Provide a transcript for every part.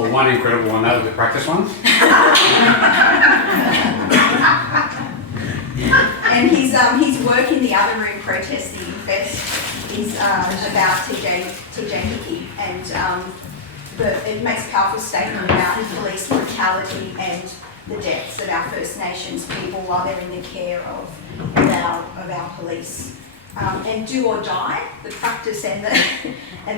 Well, one incredible one, that was the practice ones. And his work in the other room protesting fest is about TJ Hickey, and it makes a powerful statement about police brutality and the deaths of our First Nations people while they're in the care of our police. And Do or Die, the practice and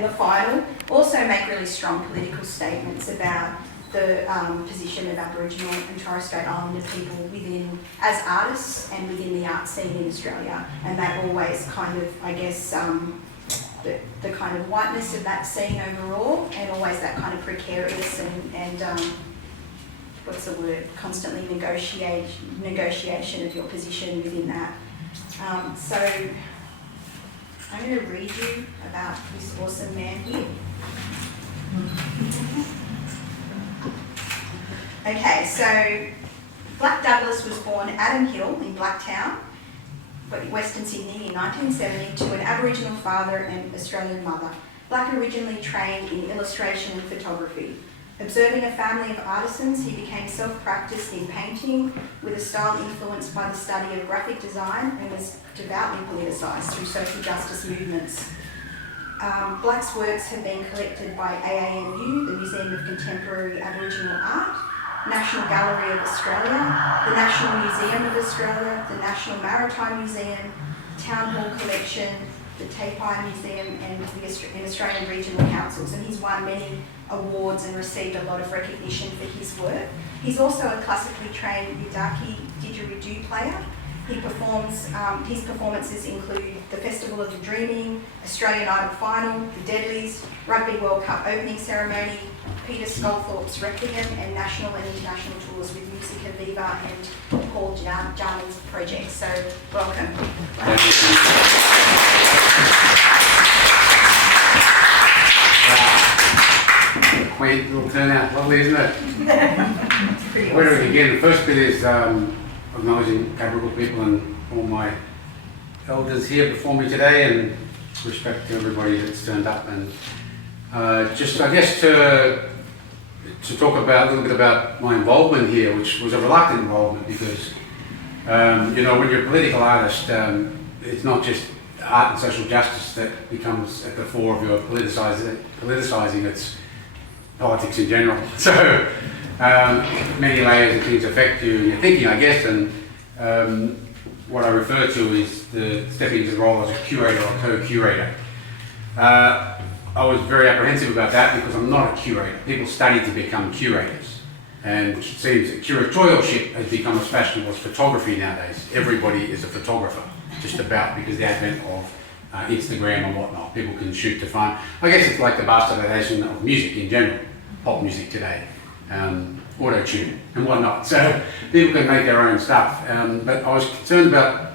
the final, also make really strong political statements about the position of Aboriginal and Torres Strait Islander people within, as artists and within the art scene in Australia, and that always kind of, I guess, the kind of whiteness of that scene overall, and always that kind of precarious and what's the word, constantly negotiation of your position within that. So I'm going to read you about this awesome man here. Okay, so Blak Douglas was born Adam Hill in Blacktown, Western Sydney in 1970 to an Aboriginal father and Australian mother. Blak originally trained in illustration and photography. Observing a family of artisans, he became self-practiced in painting with a style influenced by the study of graphic design and was devoutly politicised through social justice movements. Blak's works have been collected by AANU, the Museum of Contemporary Aboriginal Art, National Gallery of Australia, the National Museum of Australia, the National Maritime Museum, Town Hall Collection, the Tapai Museum, and the Australian Regional Councils, and he's won many awards and received a lot of recognition for his work. He's also a classically trained Yidaki didgeridoo player. His performances include the Festival of the Dreaming, Australian Idol Final, the Deadlies, Rugby World Cup opening ceremony, Peter Sculthorpe's Requiem, and national and international tours with music of Viva and Paul Jarman's project. So, welcome. Quaint little turnout, lovely, isn't it? Pretty Where do awesome. we begin? The first bit is acknowledging Aboriginal people and all my elders here before me today, and respect to everybody that's turned up, and just I guess to talk about a little bit about my involvement here, which was a reluctant involvement because you know, when you're a political artist, it's not just art and social justice that becomes at the fore of your politicising, it's politics in general. So many layers of things affect you and your thinking, I guess, and what I refer to is stepping into the role as a curator or co-curator. I was very apprehensive about that because I'm not a curator. People study to become curators, and it seems that curatorialship has become as fashionable as photography nowadays. Everybody is a photographer, just about, because the advent of Instagram and whatnot. People can shoot to fun. I guess it's like the bastardization of music in general, pop music today, auto-tune and whatnot. So people can make their own stuff. But I was concerned about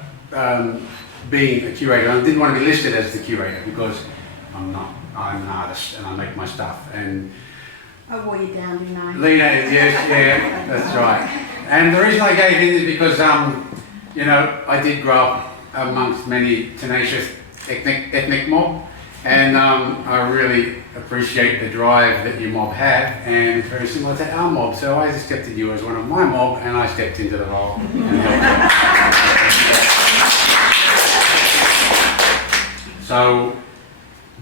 being a curator. I didn't want to be listed as the curator because I'm not. I'm an artist and I make my stuff. And I wore you down, didn't I? Lena, yes, yeah, that's right. And the reason I gave in is because, you know, I did grow up amongst many tenacious ethnic mob, and I really appreciate the drive that your mob have, and it's very similar to our mob. So I accepted you as one of my mob, and I stepped into the role and helped. So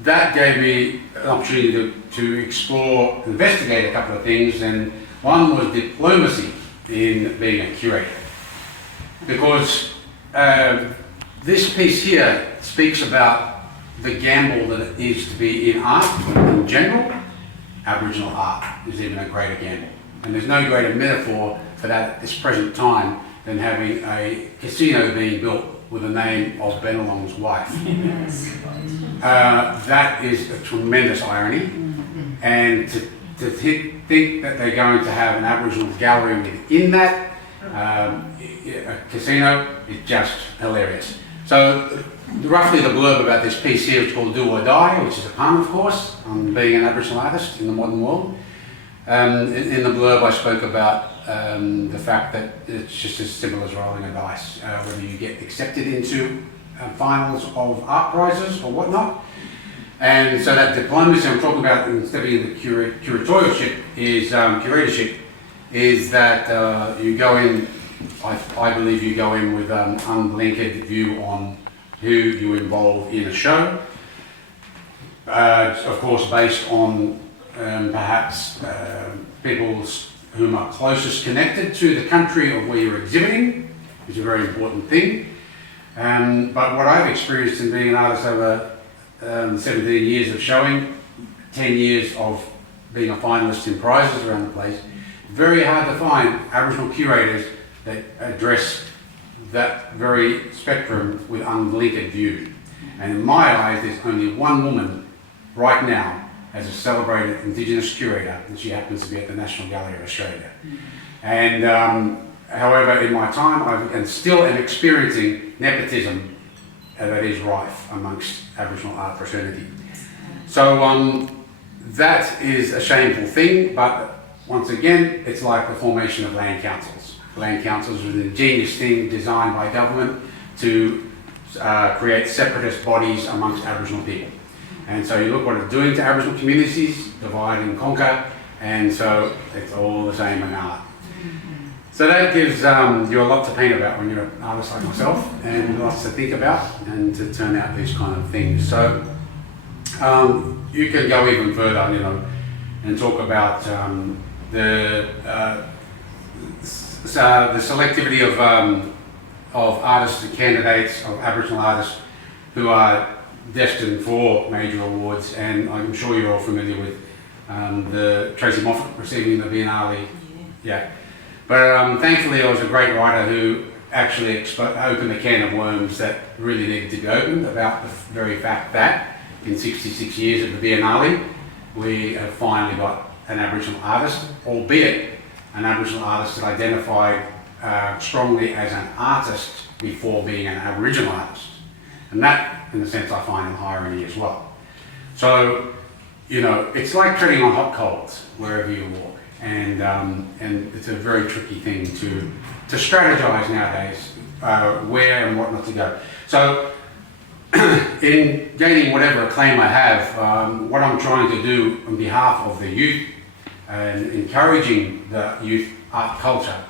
that gave me an opportunity to explore, investigate a couple of things, and one was diplomacy in being a curator. Because this piece here speaks about the gamble that it is to be in art in general. Aboriginal art is even a greater gamble. And there's no greater metaphor for that at this present time than having a casino being built with the name of Benelong's wife. That is a tremendous irony, and to think that they're going to have an Aboriginal gallery within that a casino is just hilarious. So roughly the blurb about this piece here is called Do or Die, which is a pun, of course, on being an Aboriginal artist in the modern world. In the blurb I spoke about the fact that it's just as simple as rolling a dice, whether you get accepted into finals of art prizes or whatnot. And so that diplomacy I'm talking about, instead of being the curatorship, is that you go in, I believe you go in with an unblinkered view on who you involve in a show. Of course, based on perhaps people whom are closest connected to the country of where you're exhibiting, which is a very important thing. But what I've experienced in being an artist over 17 years of showing, 10 years of being a finalist in prizes around the place, very hard to find Aboriginal curators that address that very spectrum with unblinkered view. And in my eyes, there's only one woman right now as a celebrated Indigenous curator, and she happens to be at the National Gallery of Australia. And however, in my time, and still am experiencing nepotism that is rife amongst Aboriginal art fraternity. So that is a shameful thing, but once again, it's like the formation of land councils. Land councils was an ingenious thing designed by government to create separatist bodies amongst Aboriginal people. And so you look what it's doing to Aboriginal communities, divide and conquer, and so it's all the same in art. So that gives you a lot to paint about when you're an artist like myself, and lots to think about and to turn out these kind of things. So you can go even further, you know, and talk about the selectivity of artists and candidates, of Aboriginal artists who are destined for major awards, and I'm sure you're all familiar with the Tracy Moffat receiving the Biennale. Yeah. But thankfully there was a great writer who actually opened a can of worms that really needed to be opened about the very fact that in 66 years of the Biennale, we have finally got an Aboriginal artist, albeit an Aboriginal artist that identified strongly as an artist before being an Aboriginal artist. And that, in a sense, I find an irony as well. So, you know, it's like treading on hot coals wherever you walk. And it's a very tricky thing to strategize nowadays, where and what not to go. So, in gaining whatever acclaim I have, what I'm trying to do on behalf of the youth and encouraging the youth art culture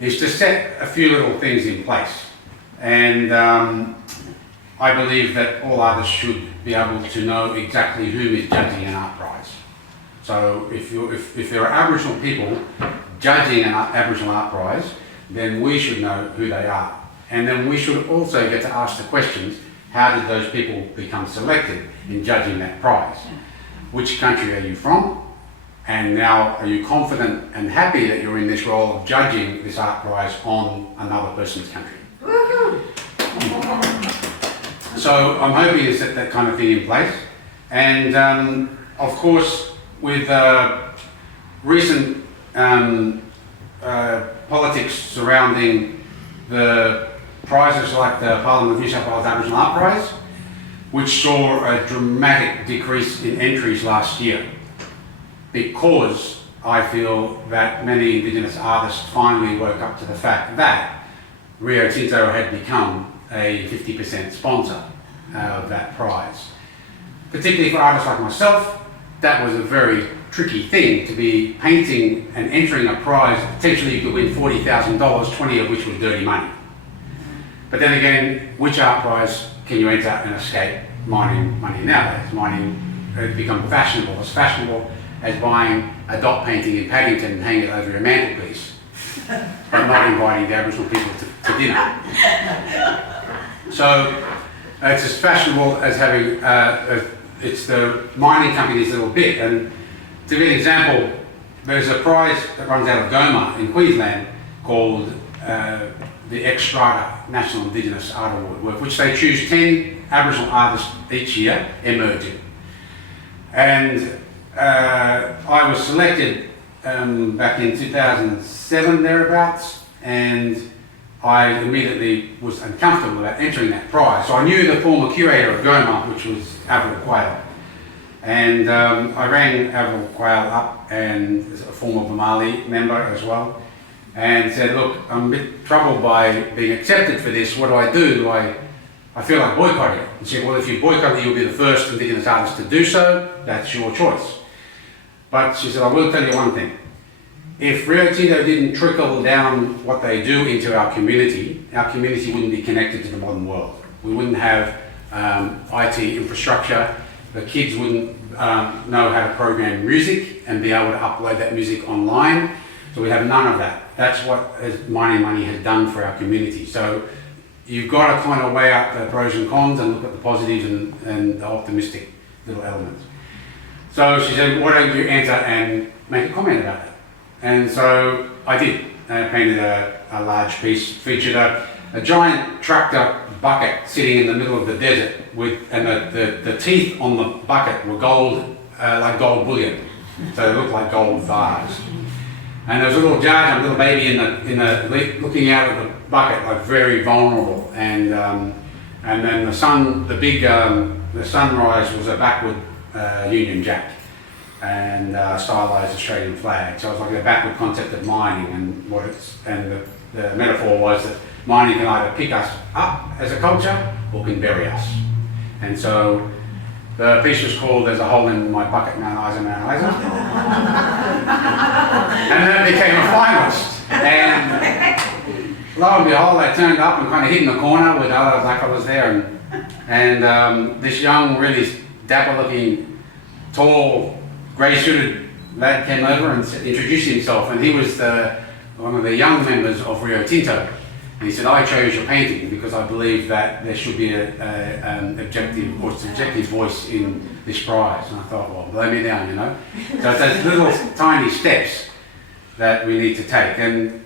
is to set a few little things in place. And I believe that all artists should be able to know exactly who is judging an art prize. So if there are Aboriginal people judging an Aboriginal art prize, then we should know who they are. And then we should also get to ask the questions, how did those people become selected in judging that prize? Which country are you from? And now, are you confident and happy that you're in this role of judging this art prize on another person's country? So I'm hoping to set that kind of thing in place. And of course, with recent politics surrounding the prizes like the Parliament of New South Wales Aboriginal Art Prize, which saw a dramatic decrease in entries last year, because I feel that many Indigenous artists finally woke up to the fact that Rio Tinto had become a 50% sponsor of that prize. Particularly for artists like myself, that was a very tricky thing to be painting and entering a prize. Potentially you could win $40,000, 20 of which was dirty money. But then again, which art prize can you enter and escape mining money nowadays? Mining has become fashionable, as fashionable as buying a dot painting in Paddington and hanging it over your mantelpiece, but not inviting the Aboriginal people to dinner. So it's as fashionable as having, it's the mining company's little bit. And to give you an example, there's a prize that runs out of Goma in Queensland called the Ex Strata National Indigenous Art Award, which they choose 10 Aboriginal artists each year emerging. And I was selected back in 2007 thereabouts, and I immediately was uncomfortable about entering that prize. So I knew the former curator of Goma, which was Avril Quayle. And I rang Avril Quayle up, and a former Bamali member as well, and said, look, I'm a bit troubled by being accepted for this. What do? Do I I feel like boycotting it. And she said, well, if you boycott it, you'll be the first Indigenous artist to do so. That's your choice. But she said, I will tell you one thing. If Rio Tinto didn't trickle down what they do into our community wouldn't be connected to the modern world. We wouldn't have IT infrastructure. The kids wouldn't know how to program music and be able to upload that music online. So we have none of that. That's what mining money has done for our community. So you've got to kind of weigh up the pros and cons and look at the positives and the optimistic little elements. So she said, why don't you enter and make a comment about it? And so I did. I painted a large piece, featured a giant tractor bucket sitting in the middle of the desert and the teeth on the bucket were gold, like gold bullion. So they looked like gold bars. And there was a little judge, a little baby in the looking out of the bucket, like very vulnerable. And then the sunrise was a backward Union Jack and stylized Australian flag. So it was like a backward concept of mining, and the metaphor was that mining can either pick us up as a culture or can bury us. And so the piece was called There's a Hole in My Bucket, Mount Isa, Mount Isa. And then it became a finalist. And lo and behold, they turned up and kind of hid in the corner with other black fellas there. And this young, really dapper looking, tall, grey-suited lad came over and introduced himself. And he was one of the young members of Rio Tinto. And he said, I chose your painting because I believe that there should be an objective or subjective voice in this prize. And I thought, well, blow me down, you know. So it's those little tiny steps that we need to take. And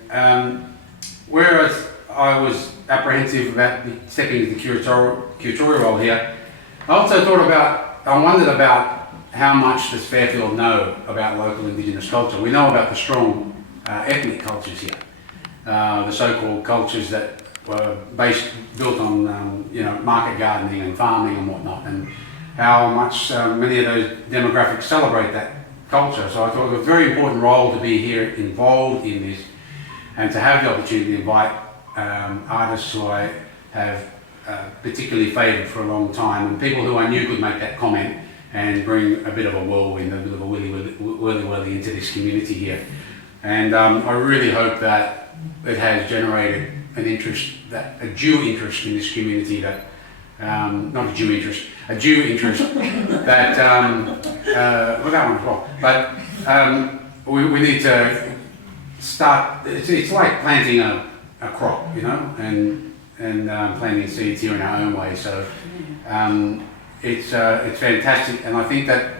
whereas I was apprehensive about stepping into the curatorial role here, I also I wondered about how much does Fairfield know about local Indigenous culture. We know about the strong ethnic cultures here. The so-called cultures that were built on market gardening and farming and whatnot, and how much many of those demographics celebrate that culture. So I thought it was a very important role to be here involved in this, and to have the opportunity to invite artists who I have particularly favoured for a long time, and people who I knew could make that comment and bring a bit of a whirlwind, a bit of a whirly into this community here. And I really hope that it has generated an interest, a due interest in this community that, not a due interest, a due interest that, well, that one as well. But we need to start, it's like planting a crop, you know, and planting seeds here in our own way. So it's fantastic, and I think that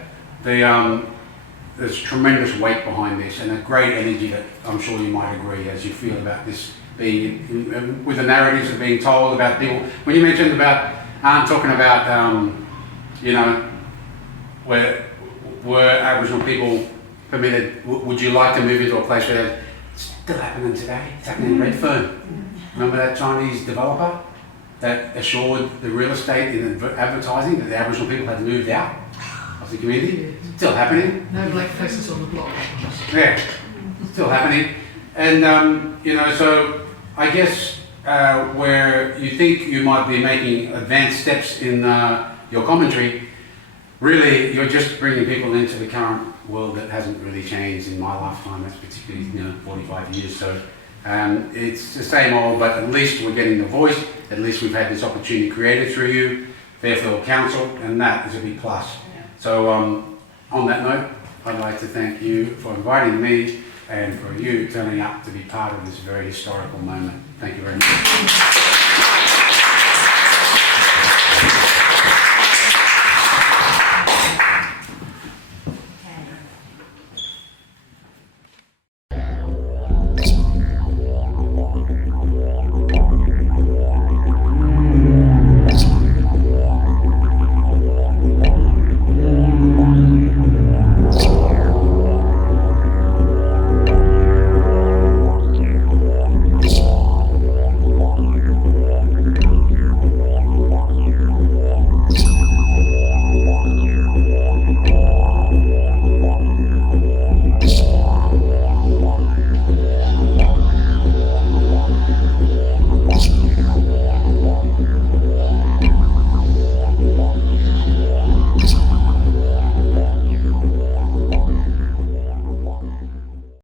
there's tremendous weight behind this and a great energy that I'm sure you might agree as you feel about this being, with the narratives that are being told about people. When you mentioned about, talking about, were Aboriginal people permitted, would you like to move into a place where it's still happening today? It's happening in Redfern. Remember that Chinese developer that assured the real estate in advertising that the Aboriginal people had moved out of the community? Still happening. No black faces on the block. Yeah, still happening. And, so I guess where you think you might be making advanced steps in your commentary, really you're just bringing people into the current world that hasn't really changed in my lifetime. That's particularly 45 years. So it's the same old, but at least we're getting the voice. At least we've had this opportunity created through you, Fairfield Council, and that is a big plus. So on that note, I'd like to thank you for inviting me and for you turning up to be part of this very historical moment. Thank you very much.